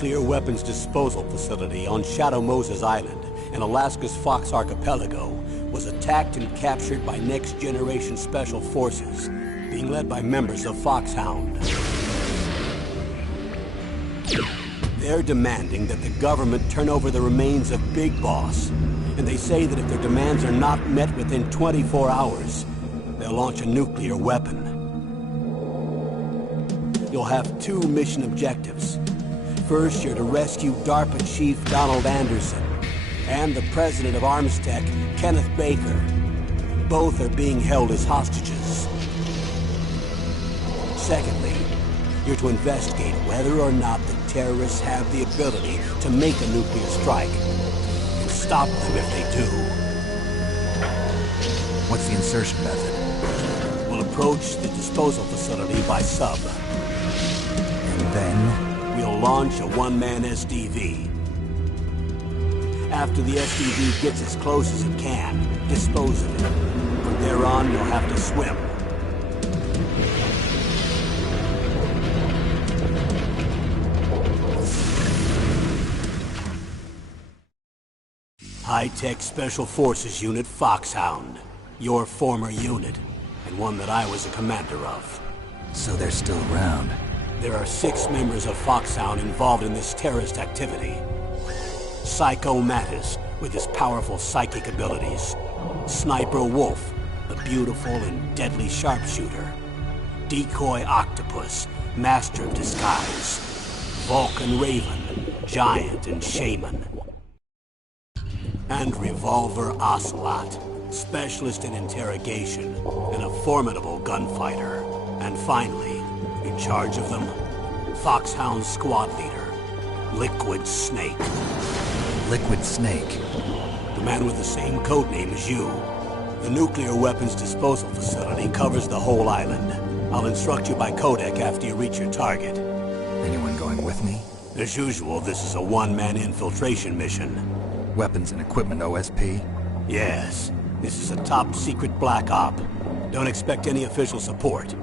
nuclear weapons disposal facility on Shadow Moses Island in Alaska's Fox Archipelago was attacked and captured by Next Generation Special Forces, being led by members of Foxhound. They're demanding that the government turn over the remains of Big Boss, and they say that if their demands are not met within 24 hours, they'll launch a nuclear weapon. You'll have two mission objectives. First, you're to rescue DARPA Chief Donald Anderson and the President of Armstech, Kenneth Baker. Both are being held as hostages. Secondly, you're to investigate whether or not the terrorists have the ability to make a nuclear strike, and stop them if they do. What's the insertion method? We'll approach the disposal facility by sub. And then? We'll launch a one-man SDV. After the SDV gets as close as it can, dispose of it. From there on, you'll have to swim. High-Tech Special Forces Unit Foxhound. Your former unit, and one that I was a commander of. So they're still around. There are 6 members of Foxhound involved in this terrorist activity. Psycho Mattis, with his powerful psychic abilities. Sniper Wolf, the beautiful and deadly sharpshooter. Decoy Octopus, master of disguise. Vulcan Raven, giant and shaman. And Revolver Ocelot, specialist in interrogation and a formidable gunfighter. And finally, in charge of them, Foxhound squad leader, Liquid Snake. Liquid Snake? The man with the same codename as you. The nuclear weapons disposal facility covers the whole island. I'll instruct you by codec after you reach your target. Anyone going with me? As usual, this is a one-man infiltration mission. Weapons and equipment OSP? Yes. This is a top-secret black op. Don't expect any official support.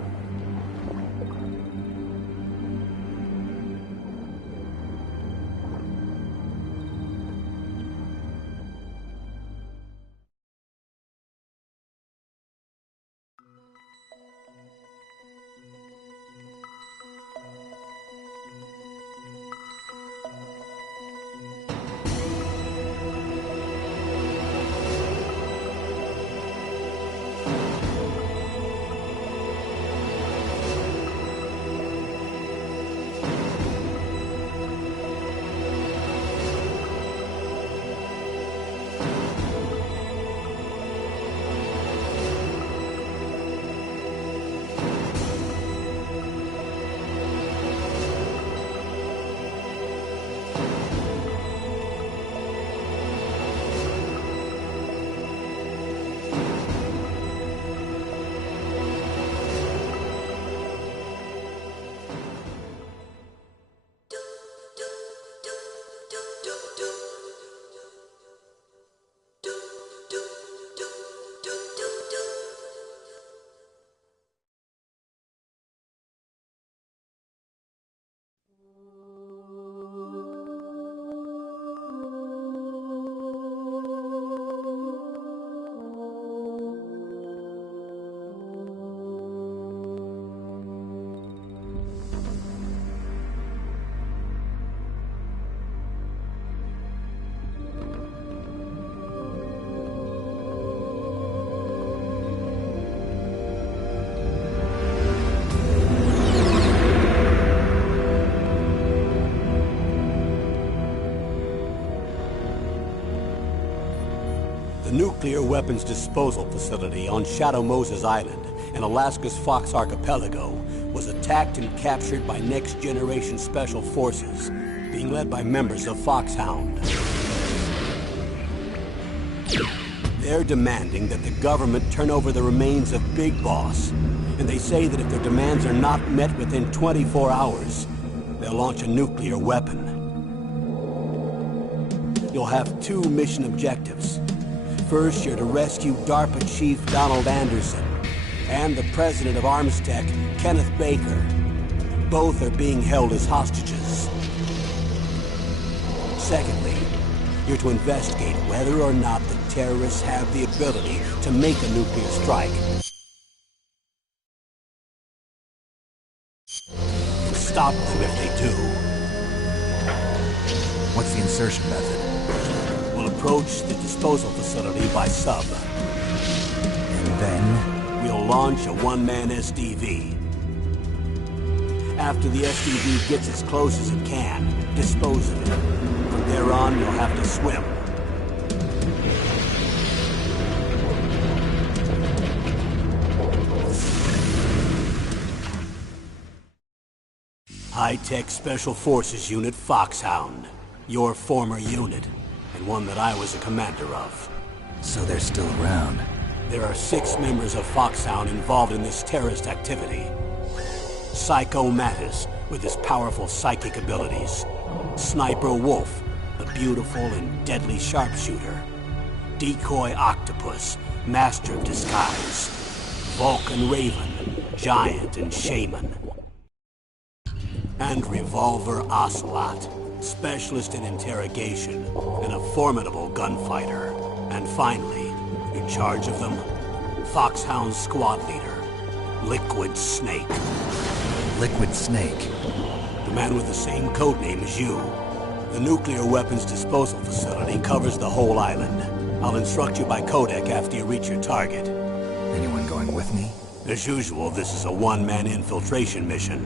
The nuclear weapons disposal facility on Shadow Moses Island in Alaska's Fox Archipelago was attacked and captured by Next Generation Special Forces, being led by members of Foxhound. They're demanding that the government turn over the remains of Big Boss, and they say that if their demands are not met within 24 hours, they'll launch a nuclear weapon. You'll have 2 mission objectives. First, you're to rescue DARPA Chief Donald Anderson and the President of Armstech, Kenneth Baker. Both are being held as hostages. Secondly, you're to investigate whether or not the terrorists have the ability to make a nuclear strike. And stop them if they do. What's the insertion method? We'll approach the disposal facility by sub. And then? We'll launch a one-man SDV. After the SDV gets as close as it can, dispose of it. From there on, you'll have to swim. High-Tech Special Forces Unit Foxhound. Your former unit, and one that I was a commander of. So they're still around. There are 6 members of Foxhound involved in this terrorist activity. Psycho Mantis, with his powerful psychic abilities. Sniper Wolf, the beautiful and deadly sharpshooter. Decoy Octopus, master of disguise. Vulcan Raven, giant and shaman. And Revolver Ocelot, specialist in interrogation and a formidable gunfighter. And finally, in charge of them, Foxhound squad leader, Liquid Snake. Liquid Snake? The man with the same codename as you. The nuclear weapons disposal facility covers the whole island. I'll instruct you by codec after you reach your target. Anyone going with me? As usual, this is a one-man infiltration mission.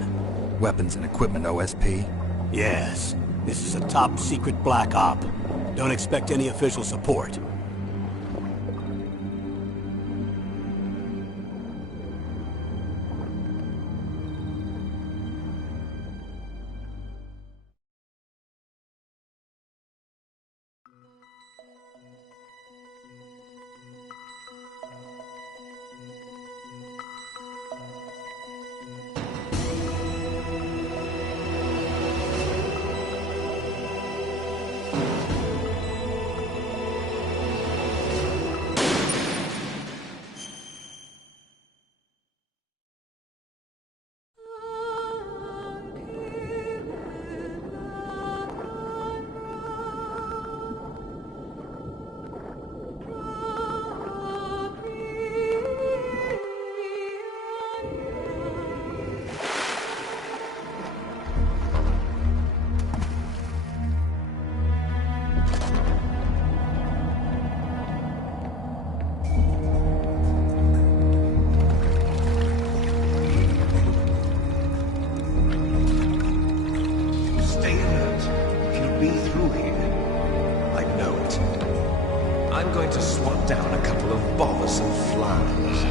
Weapons and equipment OSP? Yes. This is a top-secret black op. Don't expect any official support. I'm going to swat down a couple of bothersome flies.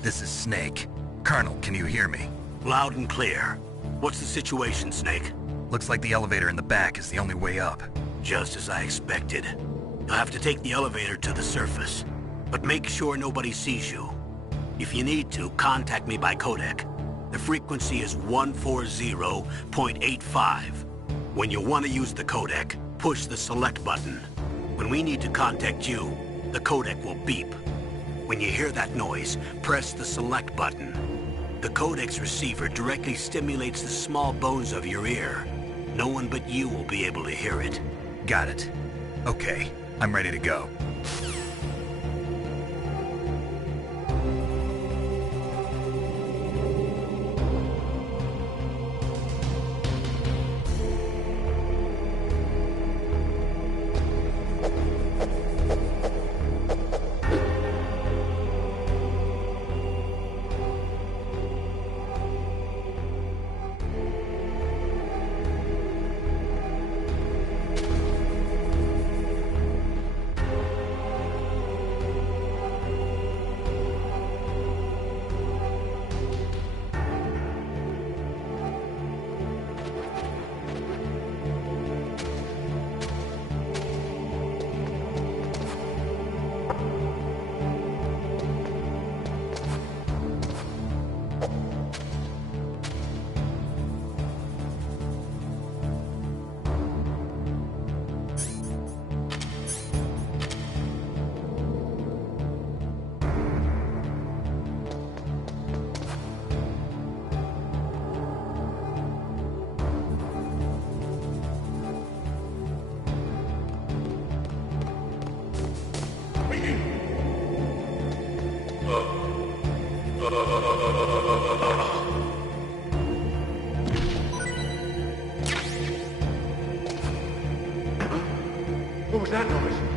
This is Snake. Colonel, can you hear me? Loud and clear. What's the situation, Snake? Looks like the elevator in the back is the only way up. Just as I expected. You'll have to take the elevator to the surface. But make sure nobody sees you. If you need to, contact me by codec. The frequency is 140.85. When you want to use the codec, push the select button. When we need to contact you, the codec will beep. When you hear that noise, press the select button. The codec's receiver directly stimulates the small bones of your ear. No one but you will be able to hear it. Got it. Okay, I'm ready to go. What was that noise?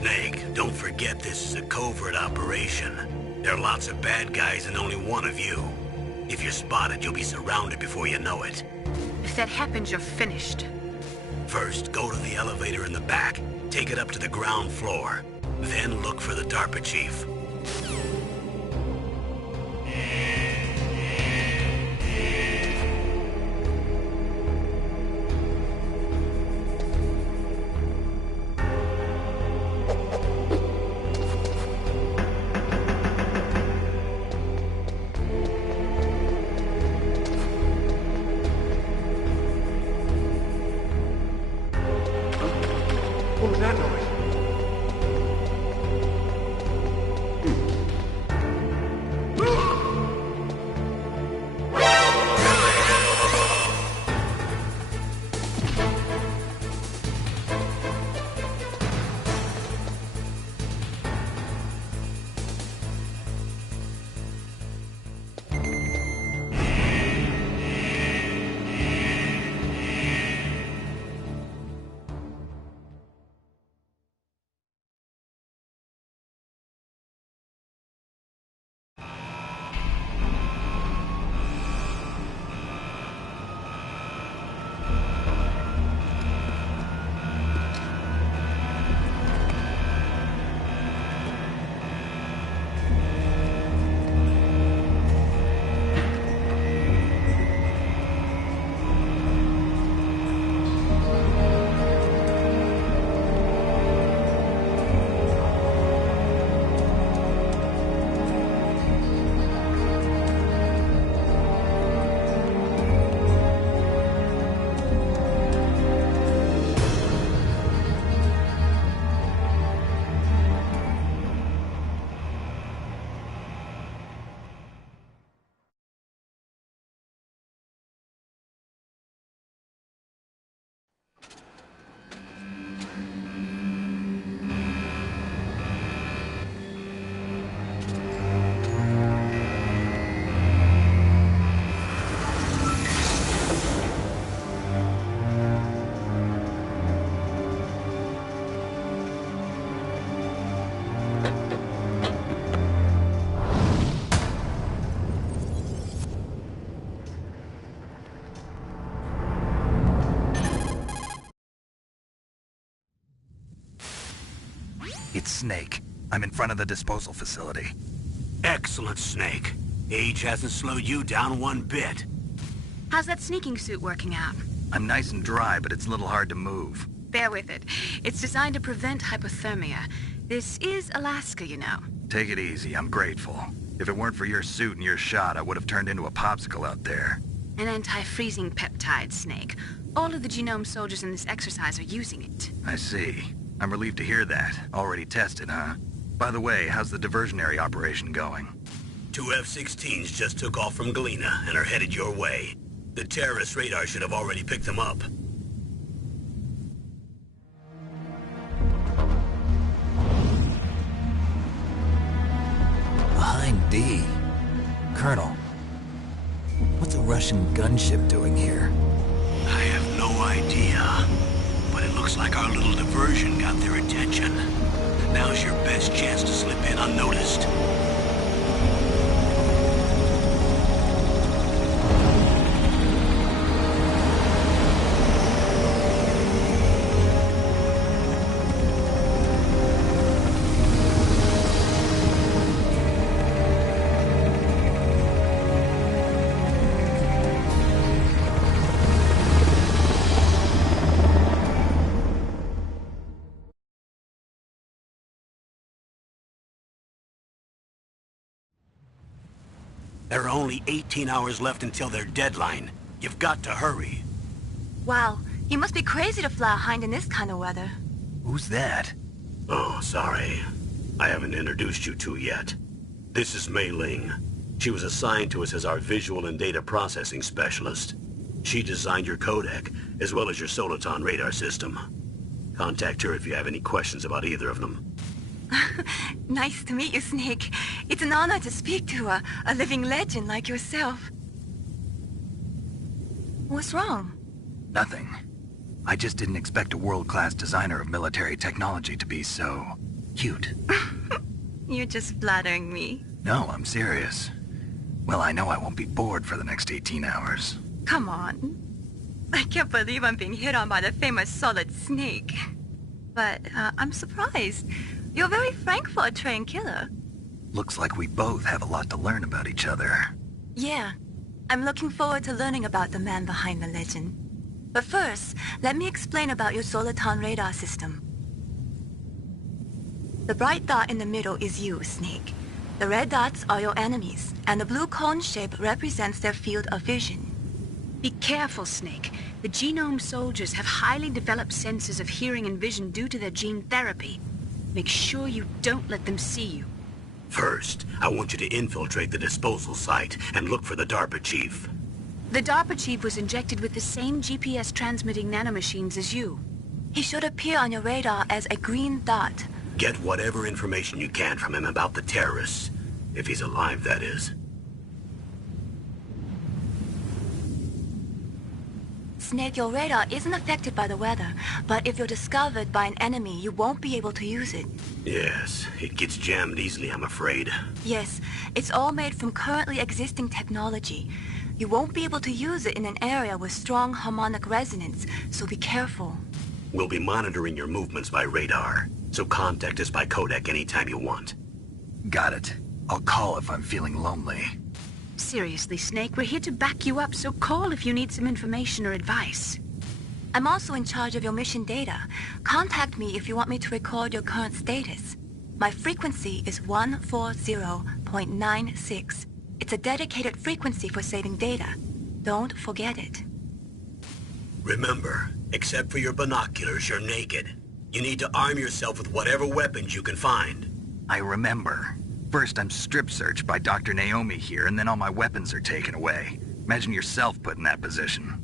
Snake, don't forget this is a covert operation. There are lots of bad guys and only one of you. If you're spotted, you'll be surrounded before you know it. If that happens, you're finished. First, go to the elevator in the back. Take it up to the ground floor. Then look for the DARPA chief. What was that noise? It's Snake. I'm in front of the disposal facility. Excellent, Snake. Age hasn't slowed you down one bit. How's that sneaking suit working out? I'm nice and dry, but it's a little hard to move. Bear with it. It's designed to prevent hypothermia. This is Alaska, you know. Take it easy, I'm grateful. If it weren't for your suit and your shot, I would have turned into a popsicle out there. An anti-freezing peptide, Snake. All of the genome soldiers in this exercise are using it. I see. I'm relieved to hear that. Already tested, huh? By the way, how's the diversionary operation going? 2 F-16s just took off from Galena and are headed your way. The terrorist radar should have already picked them up. Behind D. Colonel, what's a Russian gunship doing here? I have no idea. But it looks like our little diversion got their attention. Now's your best chance to slip in unnoticed. There are only 18 hours left until their deadline. You've got to hurry. Wow, you must be crazy to fly a Hind in this kind of weather. Who's that? Oh, sorry. I haven't introduced you to yet. This is Mei Ling. She was assigned to us as our visual and data processing specialist. She designed your codec, as well as your Soliton radar system. Contact her if you have any questions about either of them. Nice to meet you, Snake. It's an honor to speak to a living legend like yourself. What's wrong? Nothing. I just didn't expect a world-class designer of military technology to be so Cute. You're just flattering me. No, I'm serious. Well, I know I won't be bored for the next 18 hours. Come on. I can't believe I'm being hit on by the famous Solid Snake. But I'm surprised. You're very frank for a trained killer. Looks like we both have a lot to learn about each other. Yeah. I'm looking forward to learning about the man behind the legend. But first, let me explain about your Soliton radar system. The bright dot in the middle is you, Snake. The red dots are your enemies, and the blue cone shape represents their field of vision. Be careful, Snake. The Genome soldiers have highly developed senses of hearing and vision due to their gene therapy. Make sure you don't let them see you. First, I want you to infiltrate the disposal site and look for the DARPA chief. The DARPA chief was injected with the same GPS-transmitting nanomachines as you. He should appear on your radar as a green dot. Get whatever information you can from him about the terrorists. If he's alive, that is. Snake, your radar isn't affected by the weather, but if you're discovered by an enemy, you won't be able to use it. Yes, it gets jammed easily, I'm afraid. Yes, it's all made from currently existing technology. You won't be able to use it in an area with strong harmonic resonance, so be careful. We'll be monitoring your movements by radar, so contact us by codec anytime you want. Got it. I'll call if I'm feeling lonely. Seriously, Snake, we're here to back you up, so call if you need some information or advice. I'm also in charge of your mission data. Contact me if you want me to record your current status. My frequency is 140.96. It's a dedicated frequency for saving data. Don't forget it. Remember, except for your binoculars, you're naked. You need to arm yourself with whatever weapons you can find. I remember. First, I'm strip-searched by Dr. Naomi here, and then all my weapons are taken away. Imagine yourself put in that position.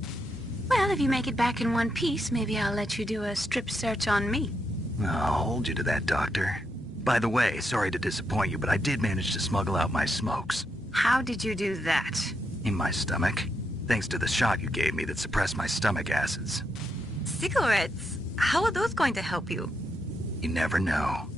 Well, if you make it back in one piece, maybe I'll let you do a strip search on me. I'll hold you to that, Doctor. By the way, sorry to disappoint you, but I did manage to smuggle out my smokes. How did you do that? In my stomach. Thanks to the shot you gave me that suppressed my stomach acids. Cigarettes? How are those going to help you? You never know.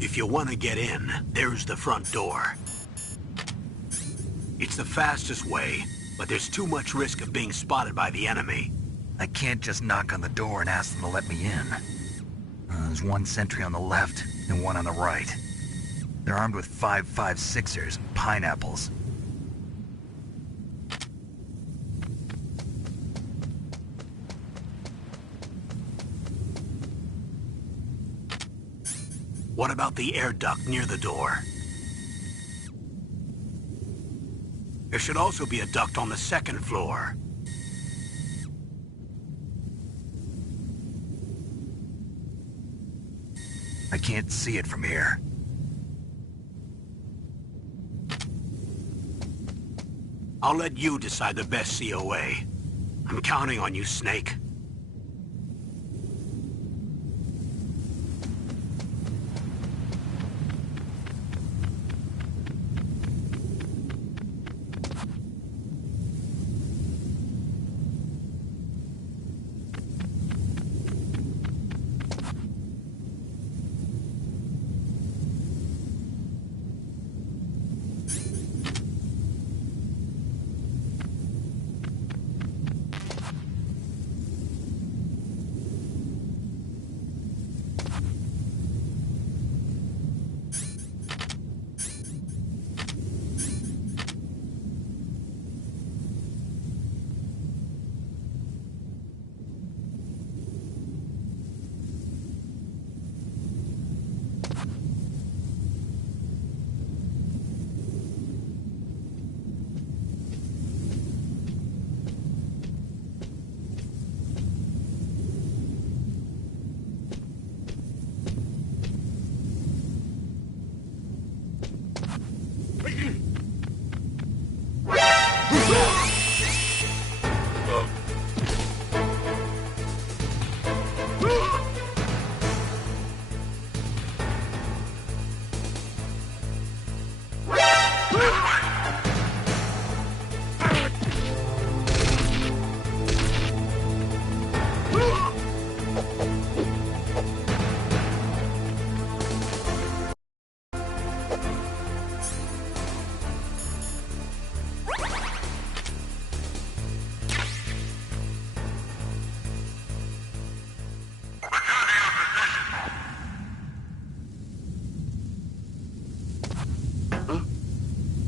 If you want to get in, there's the front door. It's the fastest way, but there's too much risk of being spotted by the enemy. I can't just knock on the door and ask them to let me in. There's one sentry on the left and one on the right. They're armed with 5.56ers and pineapples. What about the air duct near the door? There should also be a duct on the second floor. I can't see it from here. I'll let you decide the best COA. I'm counting on you, Snake.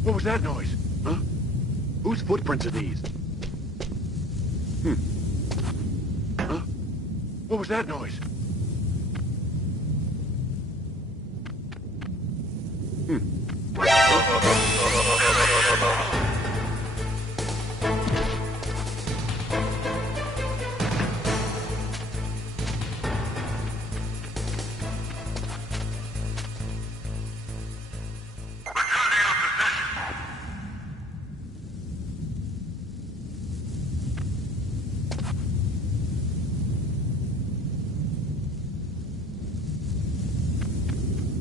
What was that noise? Huh? Whose footprints are these? Huh? What was that noise?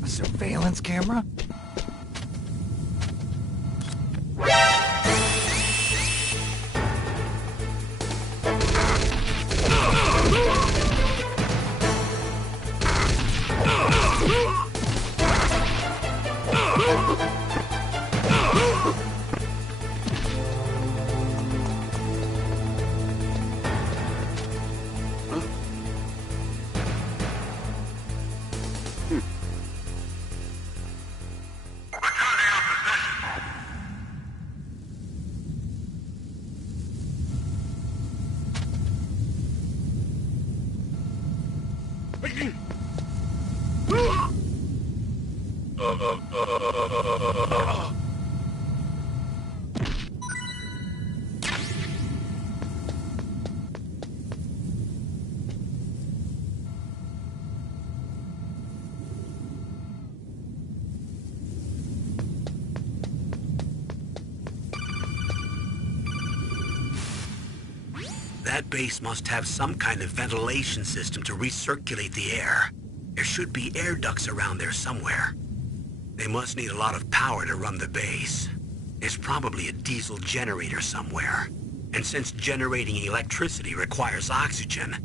A surveillance camera? That base must have some kind of ventilation system to recirculate the air. There should be air ducts around there somewhere. They must need a lot of power to run the base. There's probably a diesel generator somewhere. And since generating electricity requires oxygen,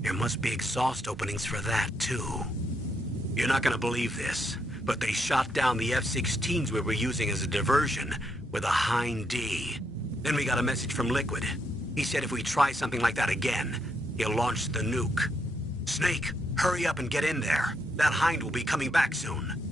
there must be exhaust openings for that too. You're not gonna believe this, but they shot down the F-16s we were using as a diversion with a Hind D. Then we got a message from Liquid. He said if we try something like that again, he'll launch the nuke. Snake, hurry up and get in there. That Hind will be coming back soon.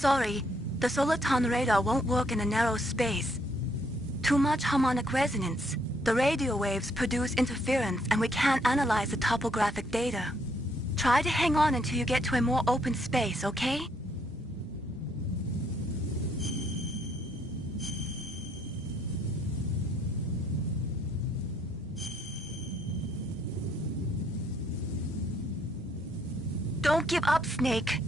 sorry. The Soliton radar won't work in a narrow space. Too much harmonic resonance. The radio waves produce interference, and we can't analyze the topographic data. Try to hang on until you get to a more open space, okay? Don't give up, Snake.